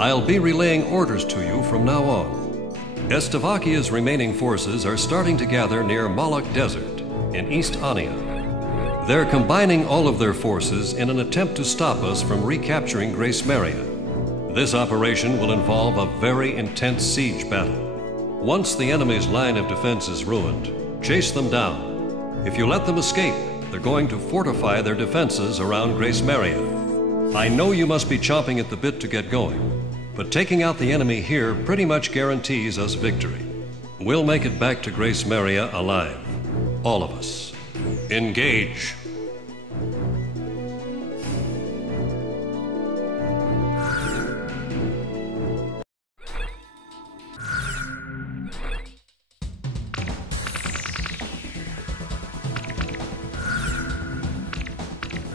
I'll be relaying orders to you from now on. Estevakia's remaining forces are starting to gather near Moloch Desert in East Ania. They're combining all of their forces in an attempt to stop us from recapturing Grace Maria. This operation will involve a very intense siege battle. Once the enemy's line of defense is ruined, chase them down. If you let them escape, they're going to fortify their defenses around Grace Maria. I know you must be chomping at the bit to get going, but taking out the enemy here pretty much guarantees us victory. We'll make it back to Grace Maria alive. All of us. Engage.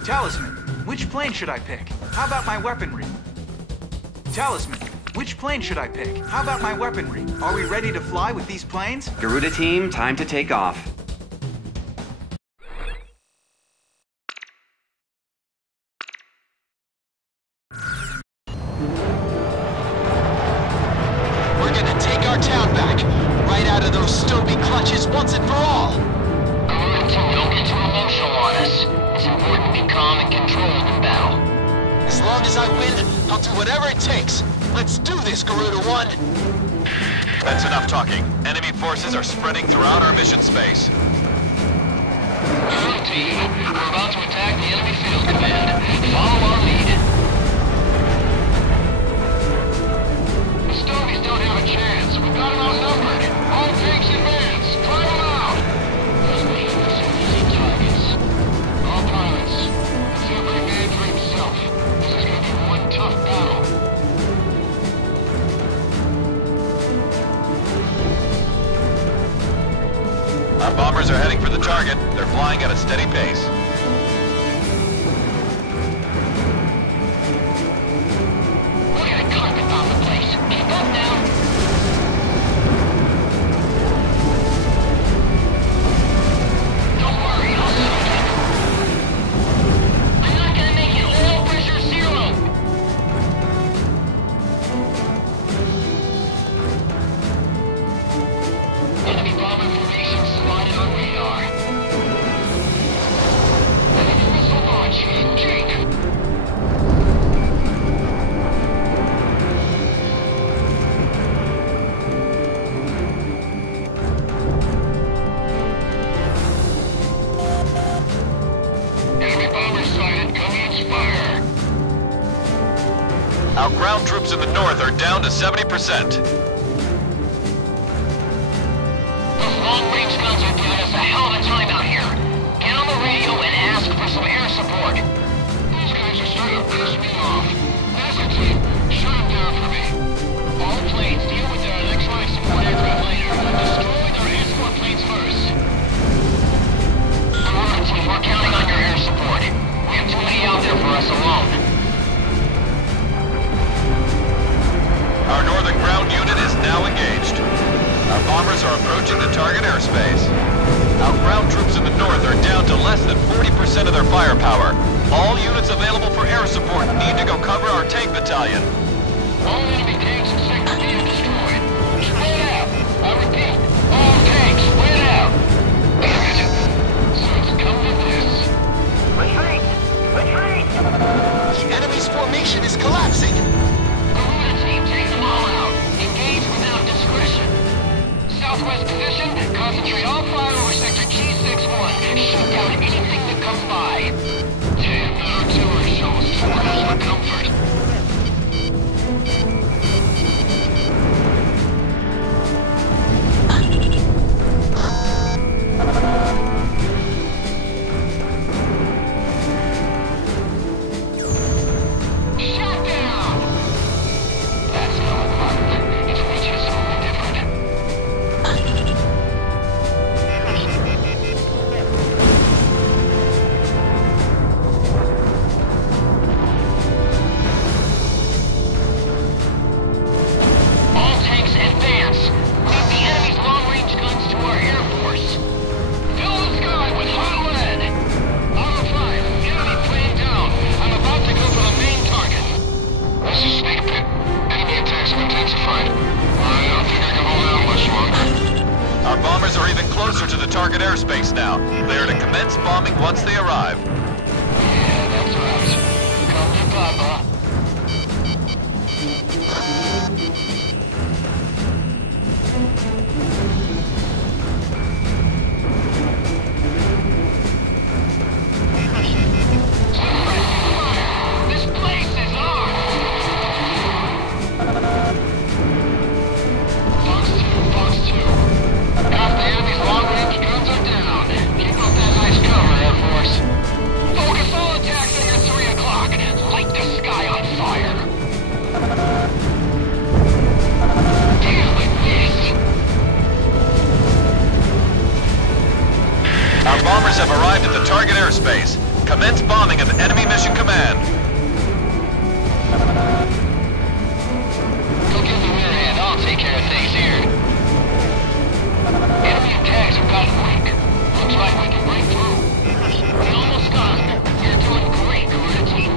Talisman, which plane should I pick? How about my weaponry? Talisman, which plane should I pick? How about my weaponry? Are we ready to fly with these planes? Garuda team, time to take off. We're gonna take our town back, right out of those Stoby clutches once and for all. Don't get too emotional on us. It's important to be calm and controlled in battle. As long as I win, I'll do whatever it takes. Let's do this, Garuda 1! That's enough talking. Enemy forces are spreading throughout our mission space. Good team. We're about to attack the enemy field command. Follow our lead. The Stogies don't have a chance. We've got them outnumbered. All tanks advance. Drive them out. Those machines are some easy targets. All pilots, it's every man for himself. This is gonna be one tough battle. Our bombers are heading for the target. They're flying at a steady pace. We're gonna carpet bomb the place. Keep up now. Don't worry, I'll shoot it. I'm not gonna make it all pressure zero. Enemy bomber formation spotted on radar. Enemy missile launch engaging. Enemy bomber sighted. Commence fire. Our ground troops in the north are down to 70%. Those long-range guns are giving us a hell of a time out here. Get on the radio and ask for some air support. These guys are starting to piss me off. NASA team, shut them down for me. All planes deal with their electronic support aircraft later. Destroy their escort planes first. Garuda team, we're counting on your air support. We have too many out there for us alone. Our northern ground unit is now engaged. Our bombers are approaching the target airspace. Our ground troops in the north are down to less than 40% of their firepower. All units available for air support need to go cover our tank battalion. All enemy tanks in Sector D are destroyed. Spread out. I repeat, all tanks, spread out. Damn it. So it's come to this. Retreat! Retreat! The enemy's formation is collapsing! Garuda team, take them all out. Engage without discretion. Southwest position, concentrate all fire over Sector G61. Shoot down anything that comes by. Damn, that artillery shell was too close for comfort. Shut down! target airspace now. They are to commence bombing once they arrive. Yeah, that's right. Come to Papa. This place is ours! Fox 2. Half the enemy's long-range guns are down. Keep up that nice cover, Air Force. Focus all attacks on your 3 o'clock. Light the sky on fire. Damn, I missed. Our bombers have arrived at the target airspace. Commence bombing of enemy mission command. Go give me your hand. I'll take care of things here. Enemy attacks have gotten weak. Looks like we can break through. We almost got them. You're doing great, Karuna team.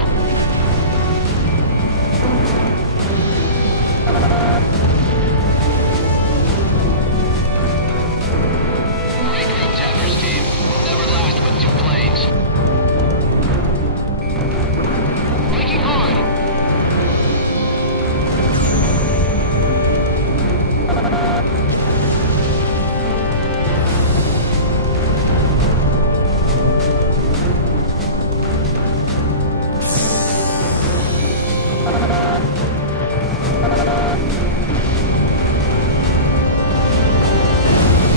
Regroup, Towers team. Never last with 2 planes. Making hard.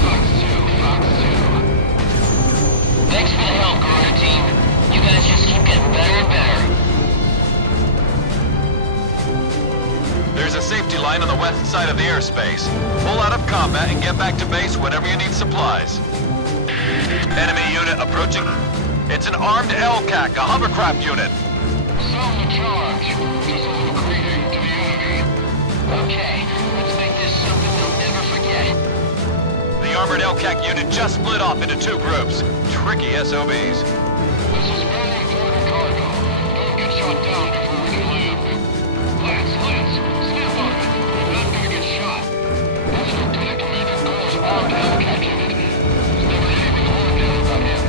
Fox 2. Thanks for the help, Karuna team. You guys just keep getting better and better. There's a safety line on the west side of the airspace. Pull out of combat and get back to base whenever you need supplies. Enemy unit approaching. It's an armed LCAC, a hovercraft unit. Sound the charge. Just a little greeting to the enemy. Okay, let's make this something they'll never forget. The armored LCAC unit just split off into 2 groups. Tricky SOBs. This is very important cargo. Don't get shot down before we can land. Lance, snap on it. We're not gonna get shot. That's Lieutenant Commander Gore's armed LCAC unit. There's never anything ordinary about him.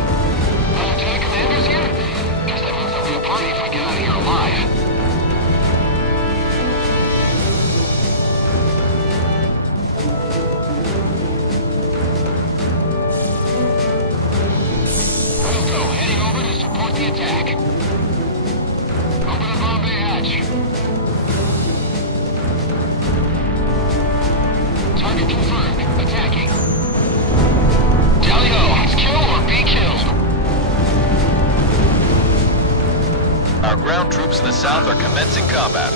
No Lieutenant Commanders here? Guess that means there'll be a party if we get out of here alive. Wilco, heading over to support the attack. Open the bomb bay hatch. Target confirmed. Attacking. Tally-ho, it's kill or be killed. Our ground troops in the south are commencing combat.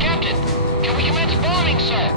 Captain, can we commence bombing, sir?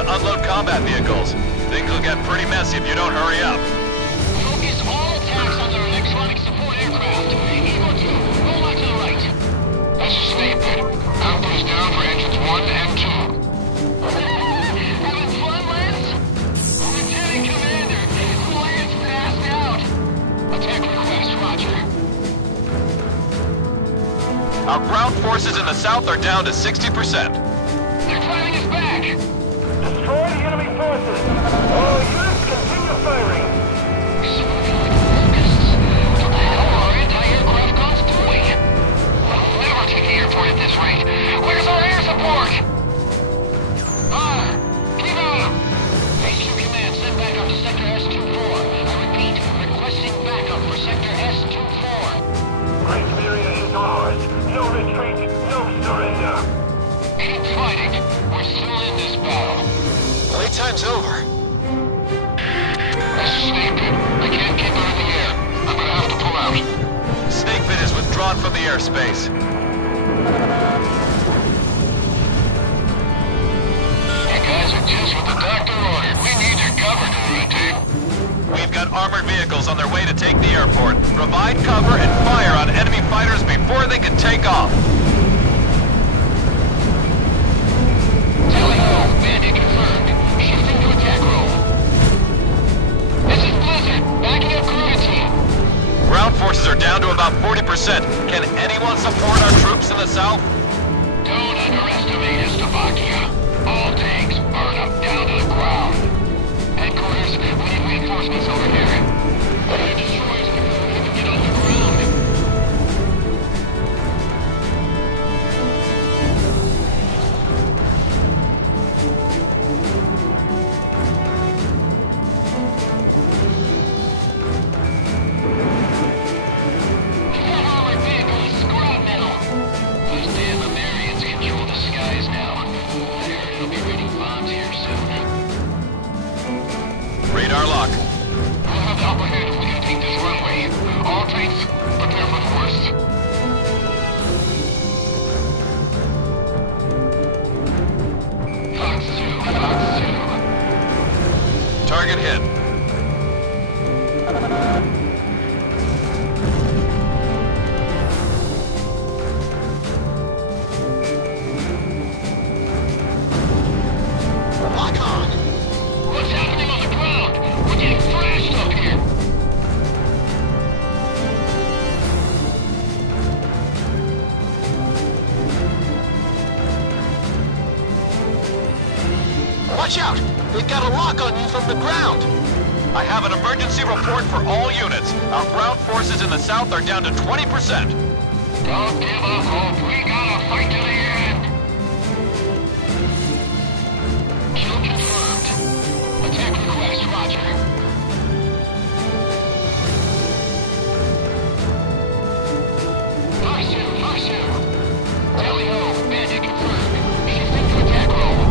to unload combat vehicles. Things will get pretty messy if you don't hurry up. Focus all attacks on their electronic support aircraft. Eagle 2, roll out to the right. This is Snapefit. Output is down for engines 1 and 2. Having fun, Lance? Lieutenant Commander, Lance passed out. Attack request, roger. Our ground forces in the south are down to 60%. They're driving us back. Destroy the enemy forces. All units continue firing. What the hell are our anti-aircraft guns doing? We'll never take the airport at this rate. Where's our air support? Keep on! HQ Command, send backup to Sector S-24. I repeat, requesting backup for Sector S-24. Great area is ours. No retreat, no surrender. Keep fighting. We're still in this battle. Playtime's over. This is Snapefit. I can't keep her in the air. I'm gonna have to pull out. Snakepit is withdrawn from the airspace. You guys are just what the doctor ordered. We need your cover, Community. We've got armored vehicles on their way to take the airport. Provide cover and fire on enemy fighters before they can take off. Bandit confirmed. Shifting to attack role. This is Blizzard. Backing up crew team. Ground forces are down to about 40%. Can anyone support our troops in the south? Don't underestimate Slovakia. All tanks burn up down to the ground. Headquarters, we need reinforcements over here. They're destroyers before we even get off the ground. That armored vehicle is scrap metal. Those damn Americans control the skies now. I heard they'll be raiding bombs here soon. Radar lock. We'll have the upper hand if we can take this runway. All tanks, prepare for the worst. Fox 2. Target hit. Lock on. What's happening on the ground? We're getting thrashed up here. Watch out! They've got a lock on you from the ground. I have an emergency report for all units. Our ground forces in the south are down to 20%. Don't give up hope. We gotta fight to the end. Kill confirmed. Attack request, roger. Harsu. Tally-ho, bandit confirmed. Shifting to attack role.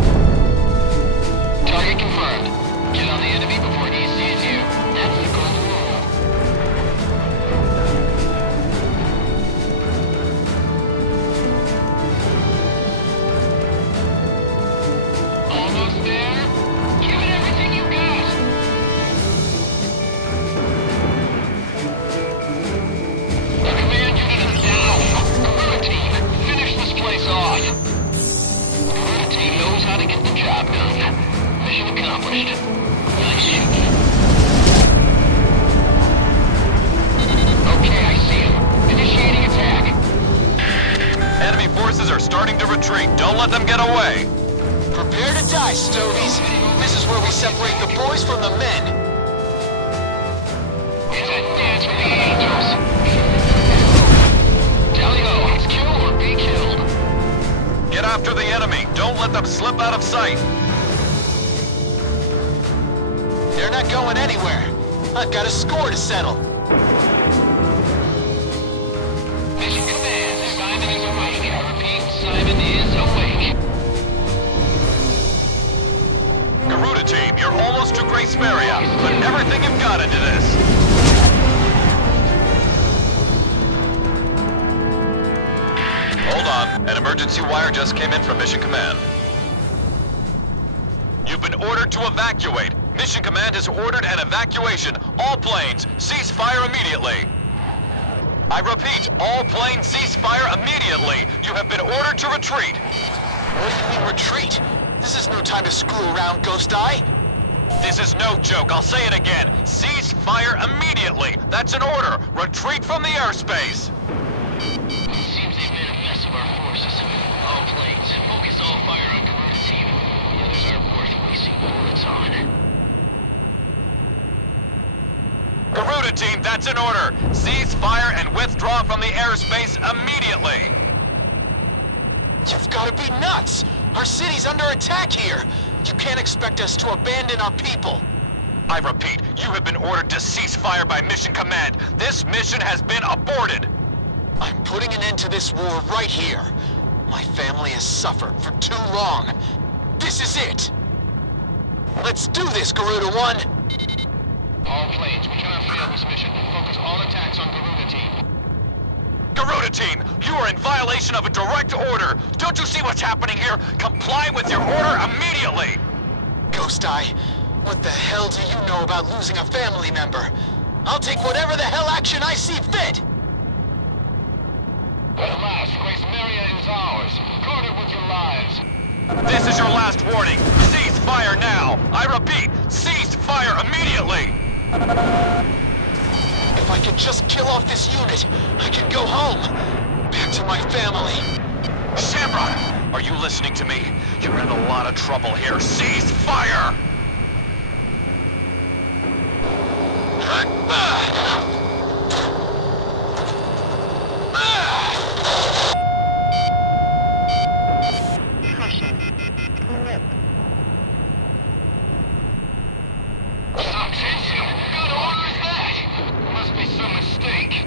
Target confirmed. Get on the enemy before he sees you. That's the golden rule. Almost there. Give it everything you got. The command unit is down. Guerrilla team, finish this place off. Guerrilla team knows how to get the job done. Mission accomplished. Nice shooting. Okay, I see him. Initiating attack. Enemy forces are starting to retreat. Don't let them get away. Prepare to die, Stovies. This is where we separate the boys from the men. It's a dance with the angels. Tally-ho, it's kill or be killed. Get after the enemy. Don't let them slip out of sight. They're not going anywhere. I've got a score to settle. Mission command, Simon is awake. I repeat, Simon is awake. Garuda team, you're almost to Grace Maria. Put everything you've got into this. Hold on. An emergency wire just came in from Mission Command. You You've been ordered to evacuate. Mission Command has ordered an evacuation. All planes, cease fire immediately. I repeat, all planes cease fire immediately. You have been ordered to retreat. What do you mean retreat? This is no time to screw around, Ghost Eye. This is no joke. I'll say it again. Cease fire immediately. That's an order. Retreat from the airspace. It seems they've made a mess of our forces. All planes, focus all fire on Garuda team. The others aren't worth wasting bullets on. Garuda team, that's an order. Cease fire and withdraw from the airspace immediately. You've got to be nuts! Our city's under attack here! You can't expect us to abandon our people! I repeat, you have been ordered to cease fire by Mission Command. This mission has been aborted. I'm putting an end to this war right here. My family has suffered for too long. This is it! Let's do this, Garuda 1! All planes, we cannot fail this mission. Focus all attacks on Garuda team. Garuda team, you are in violation of a direct order. Don't you see what's happening here? Comply with your order immediately. Ghost Eye, what the hell do you know about losing a family member? I'll take whatever the hell action I see fit! At last, Grace Maria is ours. Guard it with your lives. This is your last warning. Cease fire now. I repeat, cease fire immediately. If I can just kill off this unit, I can go home. Back to my family. Shamrock, are you listening to me? You're in a lot of trouble here. Cease fire! Attention! What order is that? Must be some mistake.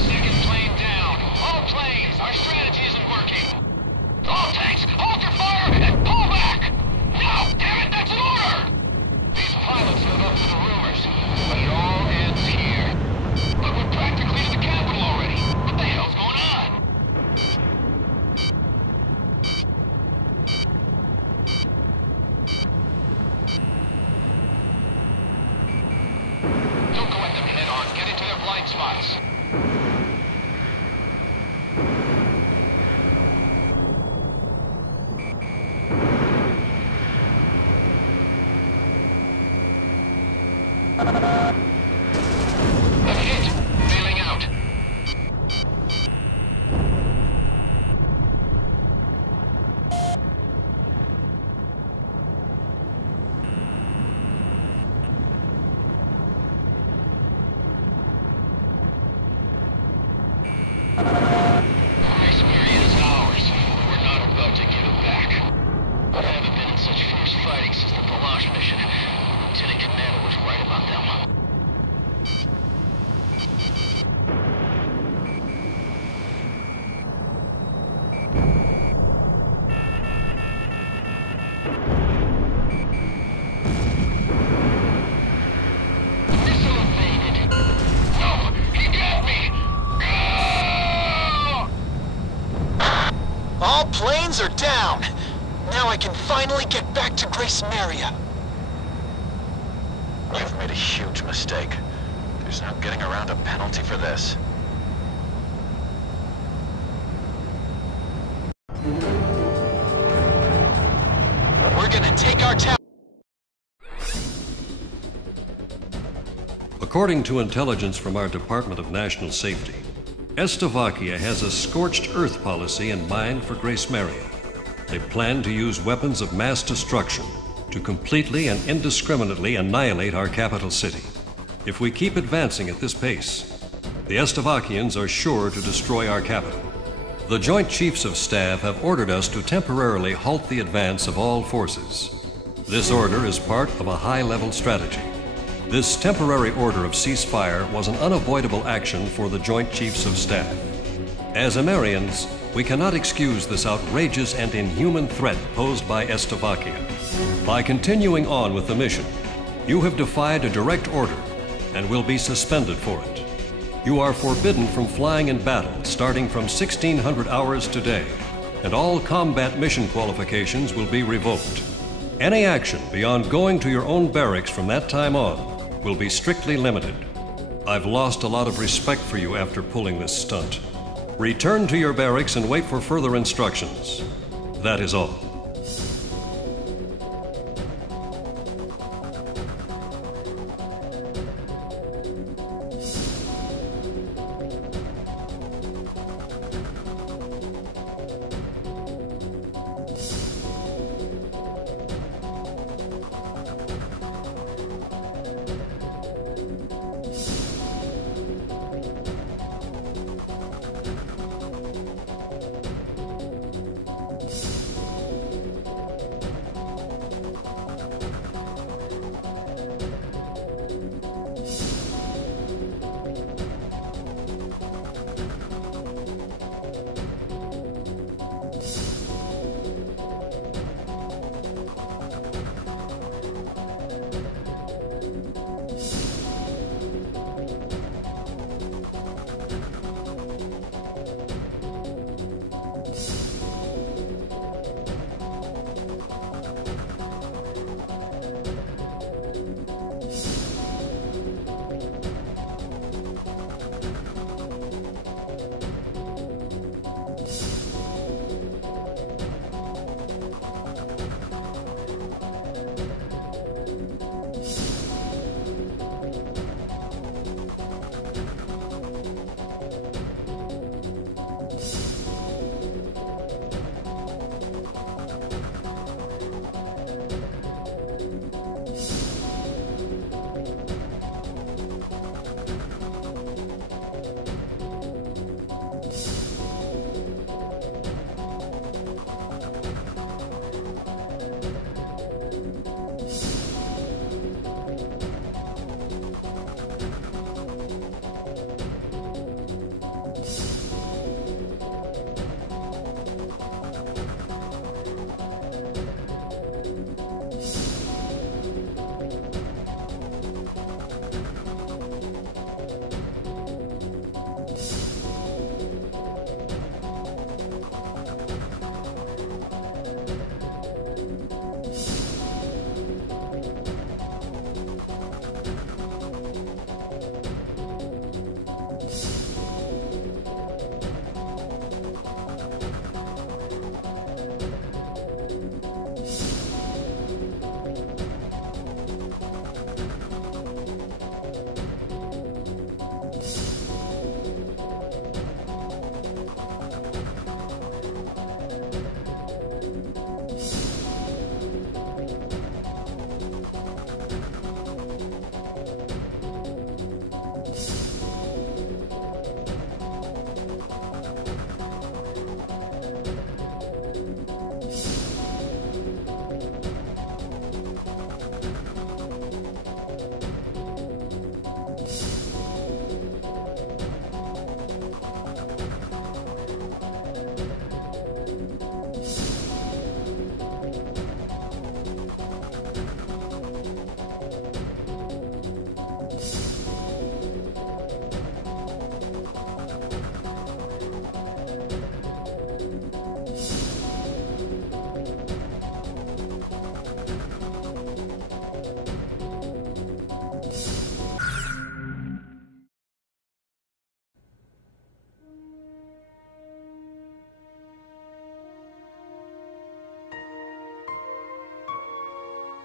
Second plane down. All planes, our strategy isn't working. All tanks, hold your fire and pull back! No! Damn it, that's an order! These pilots live up to the rumors, but it all ends here. But we're practically to the capital already. What the hell's going on? Don't go at them head on. Get into their blind spots. A hit. Bailing out. Grace Maria is ours. We're not about to give it back. I haven't been in such fierce fighting since the Moloch mission. Lieutenant Commander was right about them. Missile evaded. No! He got me! No! All planes are down! Now I can finally get back to Grace Maria. You've made a huge mistake. There's no getting around a penalty for this. We're gonna take our town. According to intelligence from our Department of National Safety, Slovakia has a scorched earth policy in mind for Grace Maria. They plan to use weapons of mass destruction to completely and indiscriminately annihilate our capital city. If we keep advancing at this pace, the Slovakians are sure to destroy our capital. The Joint Chiefs of Staff have ordered us to temporarily halt the advance of all forces. This order is part of a high-level strategy. This temporary order of ceasefire was an unavoidable action for the Joint Chiefs of Staff. As Americans, we cannot excuse this outrageous and inhuman threat posed by Slovakia. By continuing on with the mission, you have defied a direct order and will be suspended for it. You are forbidden from flying in battle starting from 1600 hours today. and all combat mission qualifications will be revoked. Any action beyond going to your own barracks from that time on will be strictly limited. I've lost a lot of respect for you after pulling this stunt. Return to your barracks and wait for further instructions. That is all.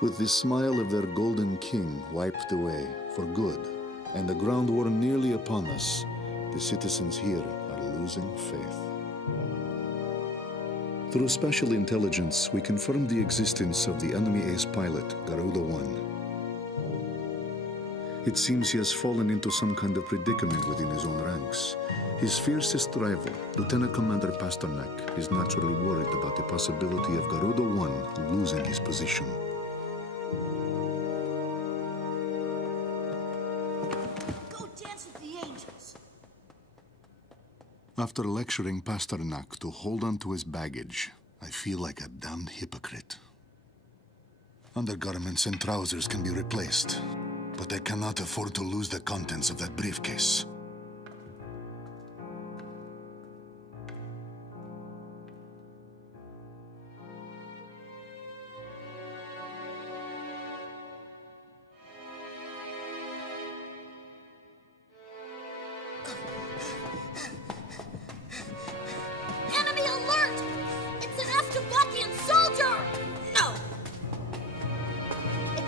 With the smile of their golden king wiped away for good, and the ground war nearly upon us, the citizens here are losing faith. Through special intelligence, we confirmed the existence of the enemy ace pilot, Garuda-1. It seems he has fallen into some kind of predicament within his own ranks. His fiercest rival, Lieutenant Commander Pasternak, is naturally worried about the possibility of Garuda-1 losing his position. After lecturing Pasternak to hold on to his baggage, I feel like a damned hypocrite. Undergarments and trousers can be replaced, but I cannot afford to lose the contents of that briefcase.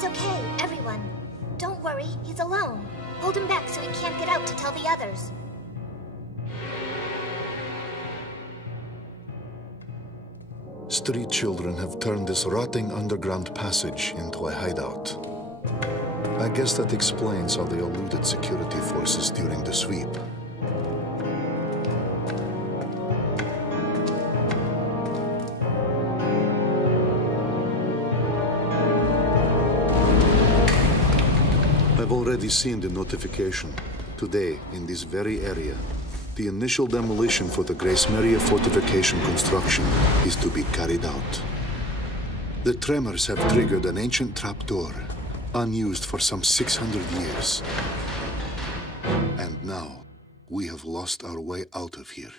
It's okay, everyone. Don't worry, he's alone. Hold him back so he can't get out to tell the others. Street children have turned this rotting underground passage into a hideout. I guess that explains how they eluded security forces during the sweep. I've already seen the notification. Today, in this very area, the initial demolition for the Grace Maria fortification construction is to be carried out. The tremors have triggered an ancient trapdoor, unused for some 600 years. And now, we have lost our way out of here.